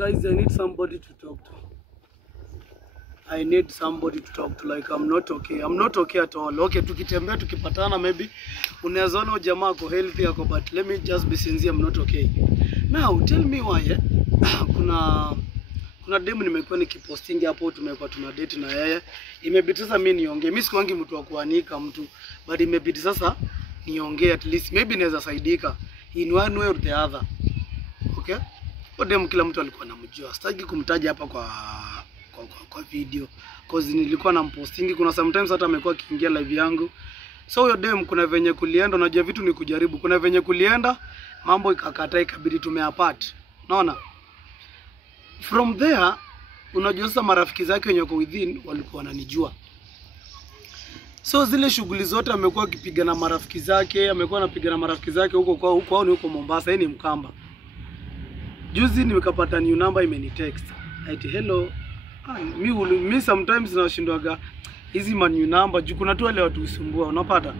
Guys, I need somebody to talk to. I need somebody to talk to. Like, I'm not okay. I'm not okay at all. Okay, tukitembea tukipatana maybe unaweza ona jamaa ako healthy ako, but let me just be sincere, I'm not okay. Now tell me why kuna demu nimekuwa nikiposting hapo, tumekuwa tuna date na yeye. Imebidi sasa mimi niongee. Mimi sikuangi mtu wa kuanika mtu, but imebidi sasa niongee, at least maybe naweza saidika in one way or the other. Okay? Kwa demu kila mtu alikuwa anamjua. Sitaki kumtaja hapa kwa video cause nilikuwa nampostingi. Kuna sometimes hata amekuwa akiingia live yangu. So huyo demu kuna venye kulienda, unajua vitu ni kujaribu. Kuna venye kulienda, mambo ikakataa, ikabidi tumeapart. Unaona? From there, unajua sasa marafiki zake wenye wako within walikuwa wananijua. So zile shughuli zote amekuwa akipiga na marafiki zake, amekuwa anapiga na marafiki zake huko ni huko Mombasa, yeye ni Mkamba. Juzi nimekapata new number imenitext. Ati hello. Mi sometimes nashindwaga hizi new number juu kuna tu wale watu usumbua, unapata?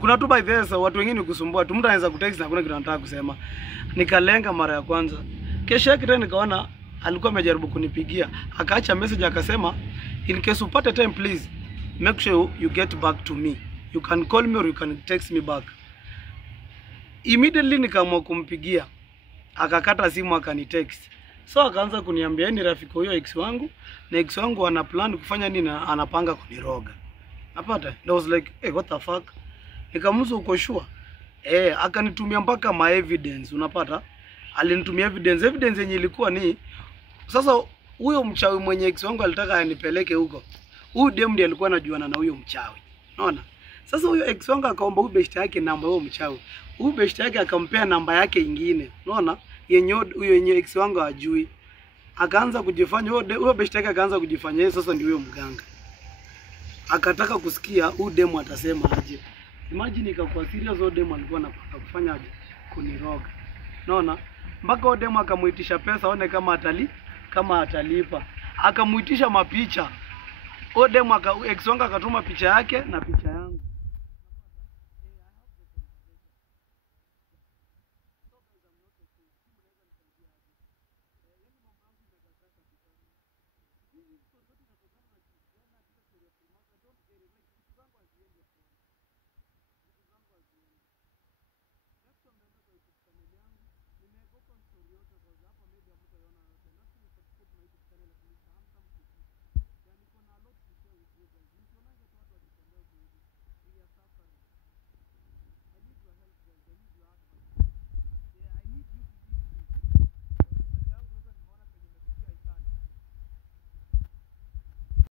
Kuna tu by the watu wengine kusumbua. Tu mtu anaweza kutext na kuna kitu anataka kusema. Nikalenga mara ya kwanza. Kesho yake tena nikaona alikuwa amejaribu kunipigia. Akaacha message akasema, in case upate time please make sure you get back to me. You can call me or you can text me back. Immediately nikaamua kumpigia. Akakata simu akanitext. So akaanza kuniambia ni rafiki huyo ex wangu, na ex wangu ana plan kufanya nini, anapanga kuniroga. Napata? I was like, hey, what the fuck? Nikamuuliza uko sure? Akanitumia mpaka ma evidence, unapata? Alinitumia evidence yenye ilikuwa ni sasa huyo mchawi mwenye ex wangu alitaka anipeleke huko. Huyu dem ndiye alikuwa anajuana na huyo mchawi. Unaona? Sasa huyo ex wangu akaomba huyo best yake namba huyo mchawi. Huyo best yake akampea namba yake nyingine. Unaona? Yenye ex wangu hajui. Akaanza kujifanya huyo best yake akaanza kujifanya yeye sasa ndio huyo mganga. Akataka kusikia huyu demu atasema aje. Imagine ikakuwa serious, huyo demu alikuwa anataka kufanya aje, kuniroga. Unaona? Mpaka huyo demu akamuitisha pesa aone kama atalipa. Akamuitisha mapicha. Huyo demu ex wangu akatuma picha yake na picha